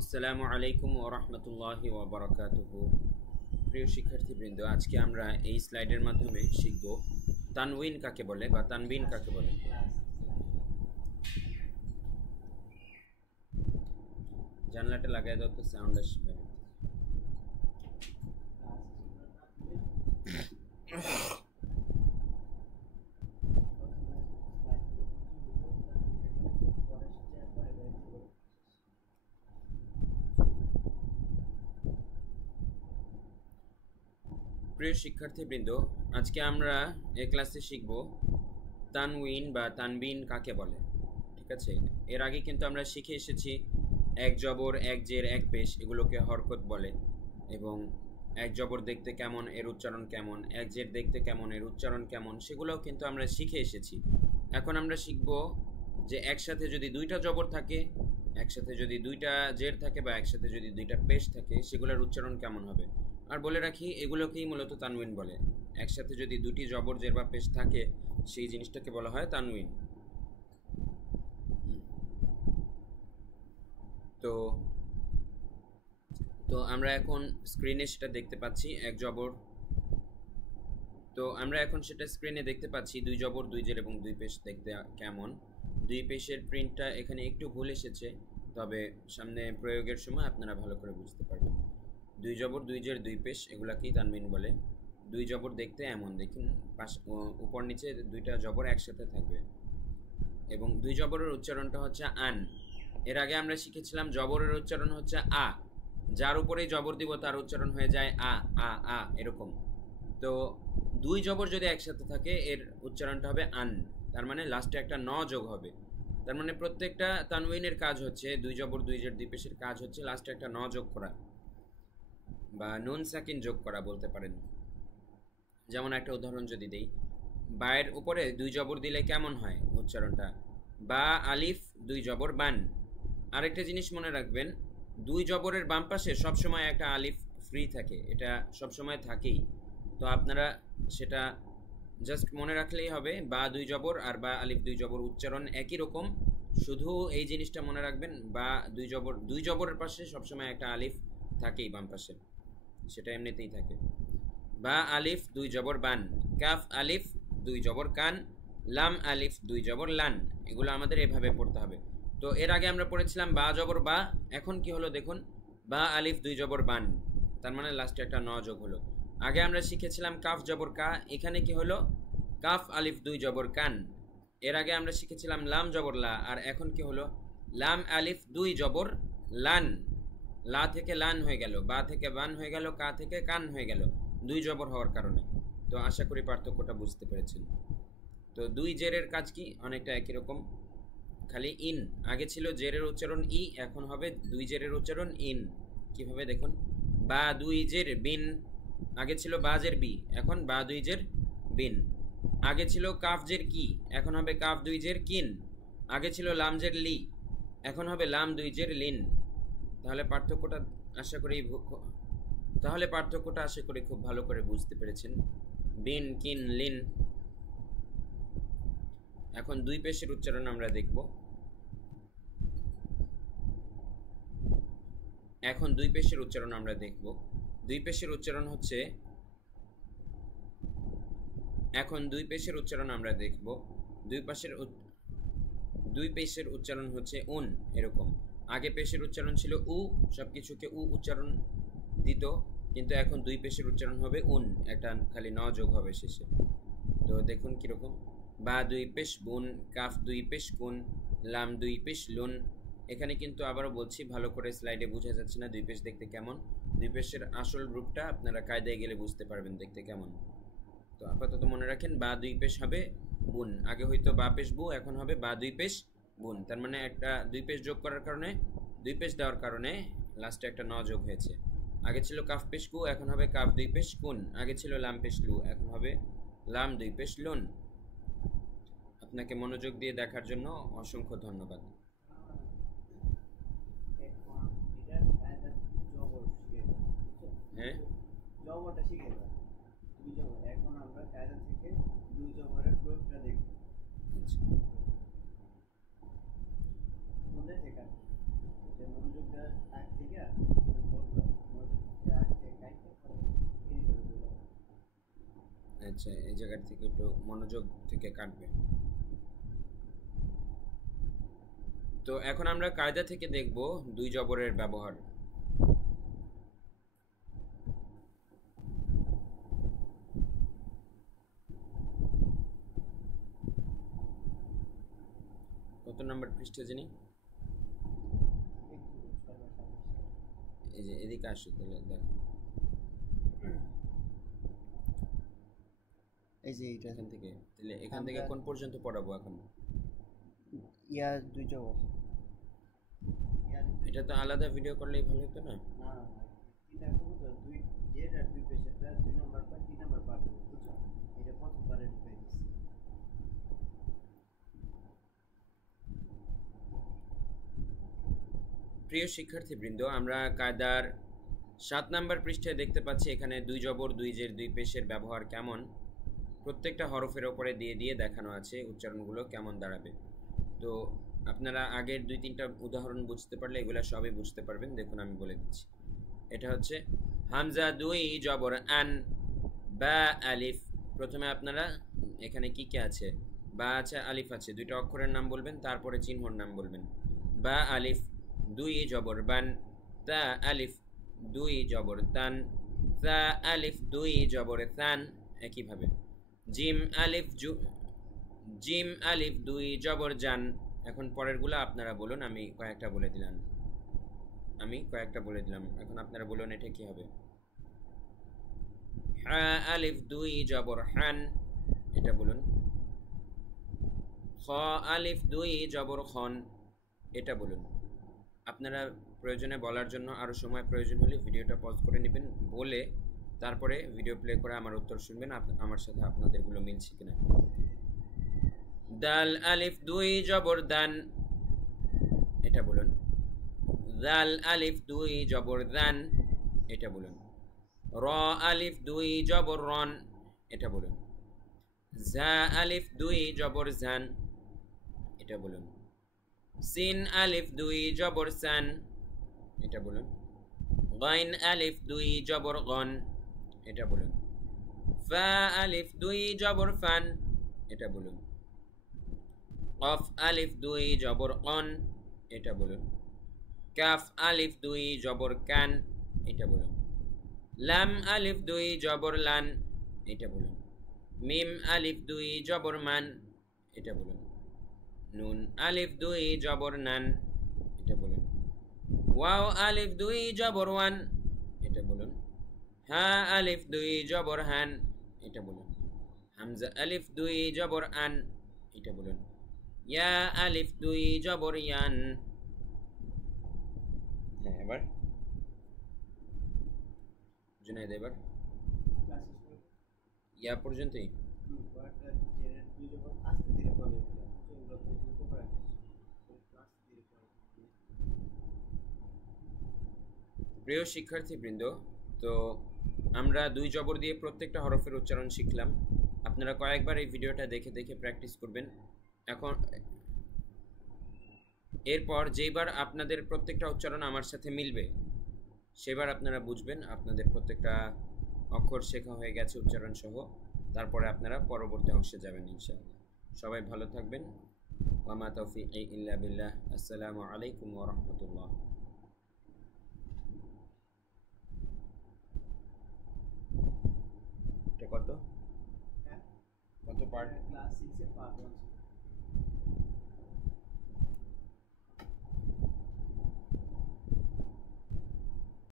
আসসালামু আলাইকুম ওয়া রাহমাতুল্লাহি ওয়া বারাকাতুহু। প্রিয় শিক্ষার্থীবৃন্দ, আজকে আমরা এই স্লাইডের মাধ্যমে শিখব তানউইন কাকে বলে বা তানবিন কাকে বলে। জানলাটা লাগায় দাও তো, সাউন্ড আসবে। প্রিয় শিক্ষার্থীবৃন্দ, আজকে আমরা এই ক্লাসে শিখব তানউইন বা তানবিন কাকে বলে। ঠিক আছে, এর আগে কিন্তু আমরা শিখে এসেছি এক জবর, এক জের, এক পেশ, এগুলোকে হরকত বলে। এবং এক জবর দেখতে কেমন, এর উচ্চারণ কেমন, এক জের দেখতে কেমন, এর উচ্চারণ কেমন, সেগুলোও কিন্তু আমরা শিখে এসেছি। এখন আমরা শিখব যে একসাথে যদি দুইটা জবর থাকে, একসাথে যদি দুইটা জের থাকে বা একসাথে যদি দুইটা পেশ থাকে, সেগুলোর উচ্চারণ কেমন হবে। আর বলে রাখি, এগুলোকেই মূলত তানউইন বলে। একসাথে যদি দুটি জবর, জের বা পেশ থাকে, সেই জিনিসটাকে বলা হয় তানউইন। তো তো আমরা এখন স্ক্রিনে সেটা দেখতে পাচ্ছি, এক জবর। তো আমরা এখন সেটা স্ক্রিনে দেখতে পাচ্ছি দুই জবর, দুই জের এবং দুই পেশ দেখতে কেমন। দুই পেশের প্রিন্টটা এখানে একটু ভুল এসেছে, তবে সামনে প্রয়োগের সময় আপনারা ভালো করে বুঝতে পারবেন। দুই জবর, দুই জের, দুই পেশ, এগুলাকেই তানবিন বলে। দুই জবর দেখতে এমন, দেখুন উপর নিচে দুইটা জবর একসাথে থাকবে এবং দুই জবরের উচ্চারণটা হচ্ছে আন। এর আগে আমরা শিখেছিলাম জবরের উচ্চারণ হচ্ছে আ, যার উপরেই জবর দিব তার উচ্চারণ হয়ে যায় আ আ আ এরকম। তো দুই জবর যদি একসাথে থাকে, এর উচ্চারণটা হবে আন, তার মানে লাস্টে একটা ন যোগ হবে। তার মানে প্রত্যেকটা তানউইনের কাজ হচ্ছে, দুই জবর, দুই জের, দুই পেশের কাজ হচ্ছে লাস্টে একটা ন যোগ করা বা নুন সাকিন যোগ করা বলতে পারেন। যেমন একটা উদাহরণ যদি দেই, বায়ের উপরে দুই জবর দিলে কেমন হয় উচ্চারণটা? বা আলিফ দুই জবর বান। আরেকটা জিনিস মনে রাখবেন, দুই জবরের বাম পাশে সবসময় একটা আলিফ ফ্রি থাকে, এটা সবসময় থাকেই। তো আপনারা সেটা জাস্ট মনে রাখলেই হবে, বা দুই জবর আর বা আলিফ দুই জবর উচ্চারণ একই রকম। শুধু এই জিনিসটা মনে রাখবেন, বা দুই জবরের পাশে সবসময় একটা আলিফ থাকেই বাম পাশে, সেটা এমনিতেই থাকে। বা আলিফ দুই জবর বান, কাফ আলিফ দুই জবর কান, লাম আলিফ দুই জবর লান, এগুলো আমাদের এভাবে পড়তে হবে। তো এর আগে আমরা পড়েছিলাম বা জবর বা, এখন কি হলো দেখুন, বা আলিফ দুই জবর বান, তার মানে লাস্টে একটা ন যোগ হলো। আগে আমরা শিখেছিলাম কাফ জবর কা, এখানে কি হলো, কাফ আলিফ দুই জবর কান। এর আগে আমরা শিখেছিলাম লাম জবর লা, আর এখন কি হলো, লাম আলিফ দুই জবর লান, লা থেকে লান হয়ে গেল, বা থেকে বান হয়ে গেল, কা থেকে কান হয়ে গেল, দুই জবর হওয়ার কারণে। তো আশা করি পার্থক্যটা বুঝতে পেরেছেন। তো দুই জেরের কাজ কি, অনেকটা একই রকম, খালি ইন। আগে ছিল জেরের উচ্চারণ ই, এখন হবে দুই জেরের উচ্চারণ ইন। কিভাবে দেখুন, বা দুই জের বিন, আগে ছিল বা জের বি, এখন বা দুই জের বিন। আগে ছিল কাফ জের কি, এখন হবে কাফ দুই জের কিন। আগে ছিল লাম জের লি, এখন হবে লাম দুই জের লিন। তাহলে পার্থক্যটা আশা করি খুব ভালো করে বুঝতে পেরেছেন। বিন, কিন, লিন। এখন দুই পেশের উচ্চারণ আমরা দেখব। দুই পেশের উচ্চারণ হচ্ছে, দুই পেশের উচ্চারণ হচ্ছে উন, এরকম। আগে পেশের উচ্চারণ ছিল উ, সবকিছুকে উ উচ্চারণ দিত, কিন্তু এখন দুই পেশের উচ্চারণ হবে উন, একটা খালি ন যোগ হবে শেষে। তো দেখুন কিরকম, বা দুই পেশ বুন, কাফ দুই পেশ কুন, লাম দুই পেশ লুন। এখানে কিন্তু আবারও বলছি, ভালো করে স্লাইডে বোঝা যাচ্ছে না দুই পেশ দেখতে কেমন। দুই পেশের আসল রূপটা আপনারা কায়দায় গেলে বুঝতে পারবেন দেখতে কেমন। তো আপাতত মনে রাখেন, বা দুই পেশ হবে বুন, আগে হয়তো বা পেশ বু, এখন হবে বা দুই পেশ বুন। তার মানে একটা দুই পেশ যোগ করার কারণে, দুই পেশ দেওয়ার কারণে লাস্টে একটা ন যোগ হয়েছে। আগে ছিল কাফ পেশ কু, এখন হবে কাফ দুই পেশ কুন। আগে ছিল লাম পেশ লু, এখন হবে লাম দুই পেশ লুন। আপনাকে মনোযোগ দিয়ে দেখার জন্য অসংখ্য ধন্যবাদ। হ্যাঁ, জবরটা শিখে যাও, দুই জবর। এখন আমরা কায়দা থেকে দুই জবরের প্রয়োগটা দেখব। আচ্ছা। মনে শেখা, যে মনোযোগটা থাকতে আচ্ছা, এই জায়গা থেকে একটু মনোযোগ থেকে কাটবে। তো এখন আমরা কায়দা থেকে দেখব দুই জবরের ব্যবহার। কত নম্বর পৃষ্ঠা জানি? এই যে এদিকে আসো, তাহলে দেখো এই যে এইটা এখান থেকে, তাহলে এখান থেকে কোন পর্যন্ত পড়াবো এখন? ইয়া দুই জবর এটা তো আলাদা ভিডিও করলেই ভালো হতো না? না এটা করব তো দুই জেড আর দুই পেশাটা 2 নাম্বার পার্ট 3 নাম্বার পার্ট বুঝছো, এটা প্রথমবারে ঢুকাই দিছি। প্রিয় শিক্ষার্থীবৃন্দ, আমরা কায়দার 7 নাম্বার পৃষ্ঠায় দেখতে পাচ্ছি এখানে দুই জবর দুই জের দুই পেশের ব্যবহার কেমন প্রত্যেকটা হরফের ওপরে দিয়ে দিয়ে দেখানো আছে উচ্চারণগুলো কেমন দাঁড়াবে। তো আপনারা আগের 2-3টা উদাহরণ বুঝতে পারলে এগুলা সবই বুঝতে পারবেন। দেখুন আমি বলে দিচ্ছি। এটা হচ্ছে হামজা দুই জবর আন, বা আলিফ। প্রথমে আপনারা এখানে কি কি আছে? বা আছে, আলিফ আছে, দুইটা অক্ষরের নাম বলবেন, তারপরে চিহ্নর নাম বলবেন। বা আলিফ দুই জবর বান, তা আলিফ দুই জবর তান, তা আলিফ দুই জবর তান। একইভাবে জিম আলিফ জিম আলিফ দুই জবর জান। এখন পরেরগুলো আপনারা বলুন, আমি কয়েকটা বলে দিলাম। এখন আপনারা বলুন এটা কি হবে? হা আলিফ দুই জবর হান, এটা বলুন। খ আলিফ দুই জবর খন, এটা বলুন। আপনারা প্রয়োজনে বলার জন্য আরও সময় প্রয়োজন হলে ভিডিওটা পজ করে নেবেন, বলে তারপরে ভিডিও প্লে করে আমার উত্তর শুনবেন, আমার সাথে আপনাদেরগুলো মিলছে কিনা। দাল আলিফ দুই জবর দান, এটা বলুন। দাল আলিফ দুই জবর দান, এটা বলুন। র আলিফ দুই জবর রন, এটা বলুন। জা আলিফ দুই জবর জান, এটা বলুন। সিন আলিফ দুই জবর সান, এটা বলুন। গাইন আলিফ দুই জবর গন, এটা বলুন। ফা আলিফ দুই জবর ফান, এটা বলুন। কফ আলিফ দুই জবর অন, এটা বলুন। কাফ আলিফ দুই জবর কান, এটা বলুন। লাম আলিফ দুই জবর লান, এটা বলুন। মিম আলিফ দুই জবর মান, এটা বলুন। নুন আলিফ দুই জবর নান, এটা বলুন। ওয়াও আলিফ দুই জবর ওয়ান, এটা বলুন। হা আলিফ দুই জবর হান, এটা বলুন। হামজা আলিফ দুই জবর আন, এটা বলুন। ইয়া আলিফ দুই জবর ইয়ান। হ্যাঁ, এবার জুনাইদ, এবার ইয়া পর্যন্তই। প্রিয় শিক্ষার্থীবৃন্দ, তো আমরা দুই জবর দিয়ে প্রত্যেকটা হরফের উচ্চারণ শিখলাম। আপনারা কয়েকবার এই ভিডিওটা দেখে দেখে প্র্যাকটিস করবেন। এখন এরপর যেইবার আপনাদের প্রত্যেকটা উচ্চারণ আমার সাথে মিলবে, সেবার আপনারা বুঝবেন আপনাদের প্রত্যেকটা অক্ষর শেখা হয়ে গেছে উচ্চারণ সহ। তারপরে আপনারা পরবর্তী অংশে যাবেন ইনশাআল্লাহ। সবাই ভালো থাকবেন। ওয়া মা তাওফীকি ইল্লা বিল্লাহ। আসসালামু আলাইকুম ওয়া রাহমাতুল্লাহ। এটা কত পার্ট? ক্লাস 6 এর পার্ট 1